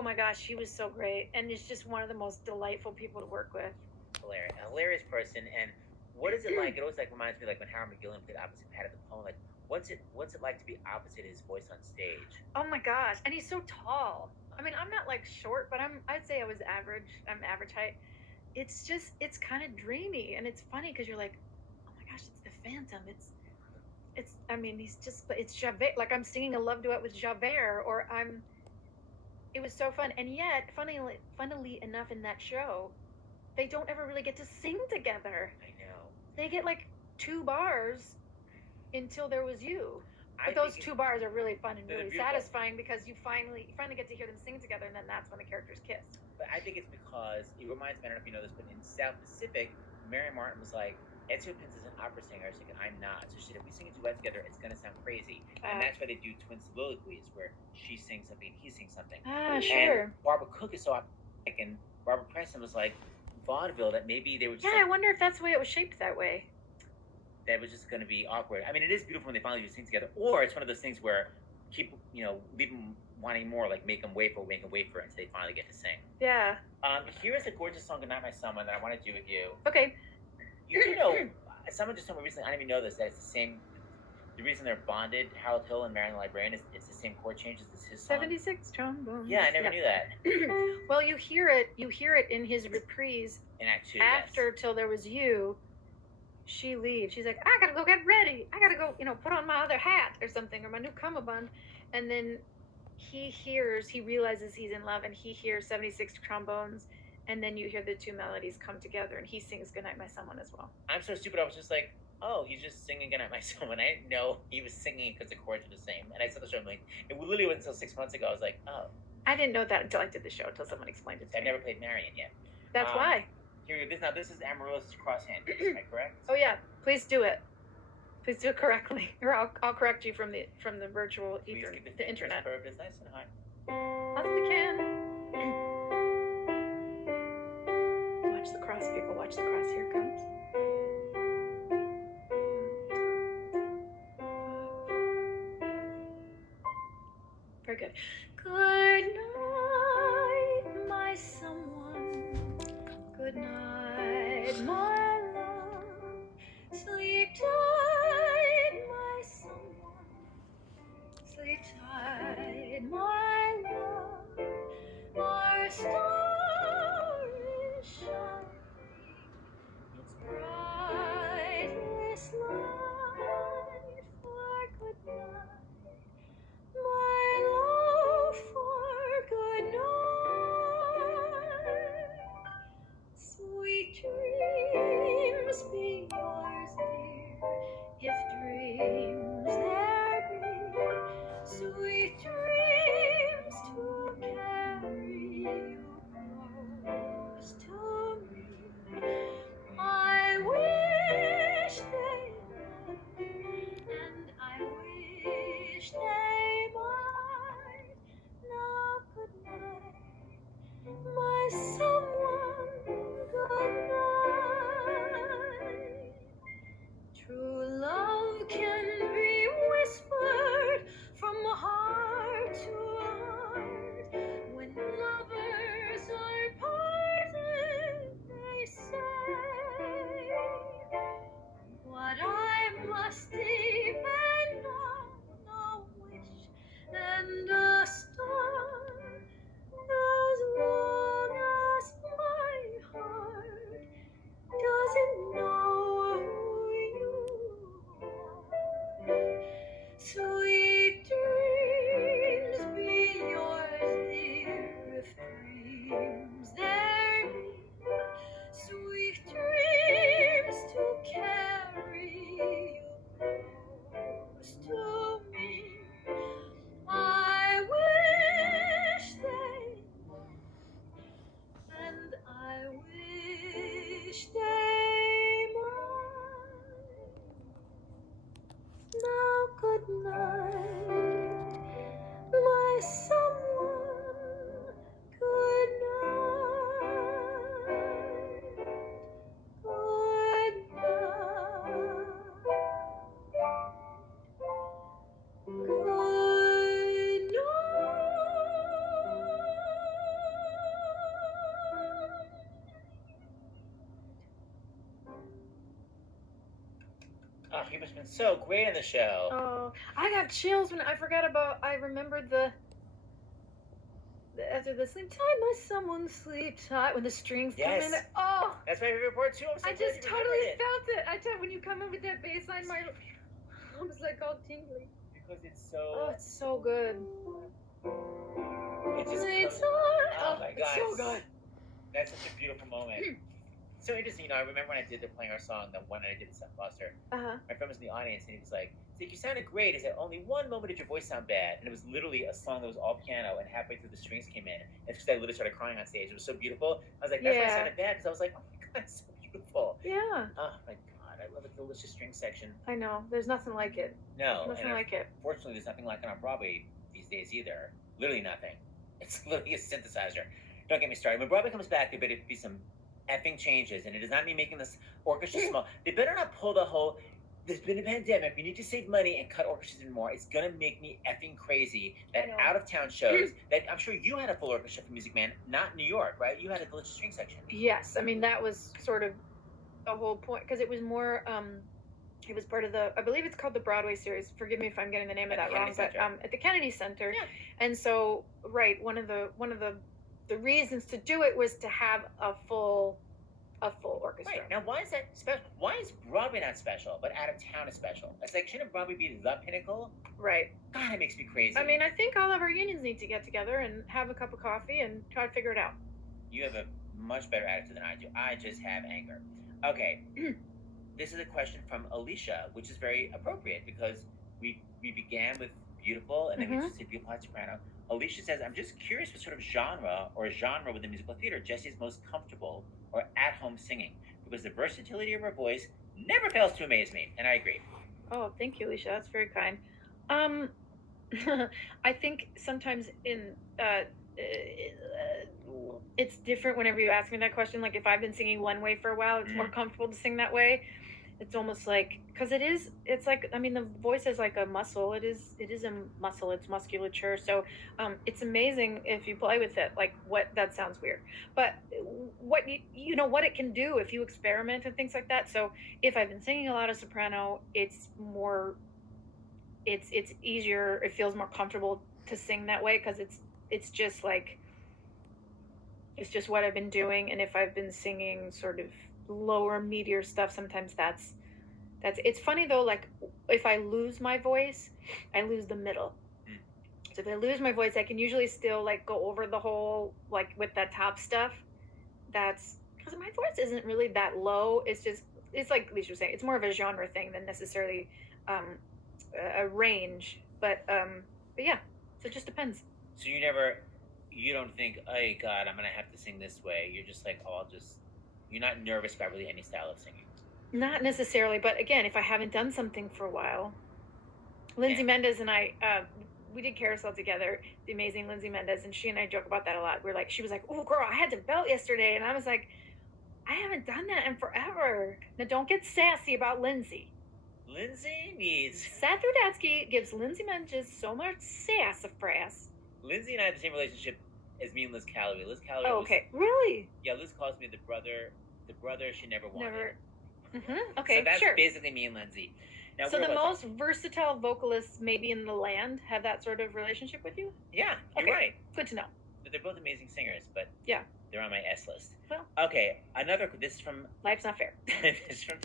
Oh my gosh, she was so great, and is just one of the most delightful people to work with. Hilarious, a hilarious person. And what is it like? It always like reminds me like when Howard McGillen played opposite Patty LuPone. Like, what's it like to be opposite his voice on stage? Oh my gosh, and he's so tall. I mean, I'm not like short, but I'd say I was average. I'm average height. It's just it's kind of dreamy, and it's funny because you're like, oh my gosh, it's the Phantom. It's I mean, he's just it's Javert. Like I'm singing a love duet with Javert, or I'm. It was so fun, and yet, funnily enough, in that show, they don't ever really get to sing together. I know. They get like 2 bars until There Was You. I But those think 2 bars are really fun and they're really beautiful. satisfying because you finally get to hear them sing together, and then that's when the characters kiss. But I think it's because it reminds me. I don't know if you know this, but in South Pacific, Mary Martin was like, Ezra Prince is an opera singer. She's like, I'm not. So she said, if we sing a duet together, it's gonna sound crazy. And that's why they do twin soliloquies, where she sings something and he sings something. Sure. And Barbara Cook is so optimistic, and Barbara Preston was like vaudeville, that maybe they were just Yeah, I wonder if that's the way it was shaped that way. that was just going to be awkward. I mean, it is beautiful when they finally do sing together, or it's one of those things where leave them wanting more, like make them wait for until they finally get to sing. Yeah. Here is a gorgeous song, "Goodnight, My Someone," that I want to do with you. Okay. You know, someone just told me recently. I didn't even know this, that it's the same. The reason they're bonded, Harold Hill and Marion the Librarian, is it's the same chord changes as his song. 76 trombones. Yeah, I never knew that. Well, you hear it in his reprise In Act 2, after yes. Till There Was You. She leaves. She's like, I gotta go get ready. I gotta go, put on my other hat or something, or my new cummerbund. And then he realizes he's in love, and he hears 76 trombones, and then you hear the 2 melodies come together, and he sings Goodnight, My Someone as well. I'm so stupid. I was just like, oh, he's just singing "Goodnight, My Someone." I didn't know he was singing because the chords were the same. And I saw the show, I'm like, it literally wasn't until 6 months ago. I was like, oh. I didn't know that until I did the show, until someone explained it to me. I've never played Marion yet. That's why. Here we go. This is Amaryllis Crosshand. Am I correct? Oh yeah, please do it. Please do it correctly, or I'll correct you from the virtual ether, the internet. It's nice and high. As we can. Watch the cross, people. Watch the cross. Here it comes. Very good. Good night, my someone. Good night, my love. Sleep tight, my someone. Sleep tight, my love. Our star is shining its brightest light for good night, my love, for good night. Sweet dreams. Oh, he must have been so great in the show. Oh, I got chills when I remembered after the sleep tight, my someone sleep tight when the strings come in. Yes. Oh, That's my favorite part too. I'm so I glad just you totally remembered it. felt it. I tell when you come in with that bass line, my arms like all tingly. Because it's Oh, so. it's so good. It just Sleep comes. tight. Oh my it's so God. good. That's such a beautiful moment. So interesting, I remember when I did the playing our song, the one I did at Seth Foster. Uh-huh. My friend was in the audience and he was like, "It's like you sounded great. Is there only one moment did your voice sound bad?" And it was literally a song that was all piano, and halfway through the strings came in. It's because I literally started crying on stage. It was so beautiful. I was like, "That's why I sounded bad," because I was like, "Oh my God, it's so beautiful." Yeah. Oh my God, I love a delicious string section. I know. There's nothing like it. No, Nothing and like it. unfortunately, there's nothing like it on Broadway these days either. Literally nothing. It's literally a synthesizer. Don't get me started. When Broadway comes back, there better be some effing changes, and it does not mean making this orchestra small. They better not pull the whole. There's been a pandemic. We need to save money and cut orchestras even more. It's gonna make me effing crazy that I know. out of town shows that I'm sure you had a full orchestra for Music Man, not New York, right? You had a delicious string section. Yes, I mean that was sort of the whole point because it was more. It was part of I believe it's called the Broadway series. Forgive me if I'm getting the name of that wrong, but at the Kennedy Center. Yeah. And so, right, one of the reasons to do it was to have a full orchestra. Right. Now, why is that special? Why is Broadway not special, but out of town is special? It's like, shouldn't Broadway be the pinnacle? Right. God, it makes me crazy. I mean, I think all of our unions need to get together and have a cup of coffee and try to figure it out. You have a much better attitude than I do. I just have anger. Okay. This is a question from Alicia, which is very appropriate because we began with beautiful and then we just said beautiful high soprano. Alicia says, "I'm just curious what sort of genre within musical theater Jessie is most comfortable or at home singing, because the versatility of her voice never fails to amaze me." And I agree. Oh, thank you, Alicia. That's very kind. I think sometimes it's different whenever you ask me that question. Like if I've been singing one way for a while, it's more comfortable to sing that way. It's almost like because it's like, I mean, the voice is like a muscle. It is a muscle. It's musculature. So it's amazing if you play with it. Like that sounds weird, but what you know what it can do if you experiment and things like that. So if I've been singing a lot of soprano, it's easier. It feels more comfortable to sing that way because it's just like it's just what I've been doing. And if I've been singing sort of lower meteor stuff, sometimes that's it's funny though, like if I lose my voice, I lose the middle. So if I lose my voice, I can usually still like go over the whole, like with that top stuff. That's because my voice isn't really that low. It's like Alicia was saying, it's more of a genre thing than necessarily a range. But yeah, so it just depends. So you don't think, "Oh God, I'm gonna have to sing this way." You're just like, "Oh, you're not nervous about really any style of singing." Not necessarily, but again, if I haven't done something for a while, Lindsay Mendez and I, we did Carousel together, the amazing Lindsay Mendez, and she and I joke about that a lot. We're like, she was like, "Oh, girl, I had to belt yesterday," and I was like, "I haven't done that in forever." Now, don't get sassy about Lindsay. Lindsay needs. Seth Rudetsky gives Lindsay Mendez so much sassafras. Lindsay and I have the same relationship as me and Liz Calloway. Liz Calloway. Oh, okay, really? Yeah, Liz calls me the brother she never wanted. Never. Okay, so that's sure. basically me and Lindsay. Now, so the most versatile vocalists maybe in the land have that sort of relationship with you? Yeah, you're right. Good to know. They're both amazing singers, but yeah, they're on my S list. Well, okay, this is from Life's Not Fair. This is from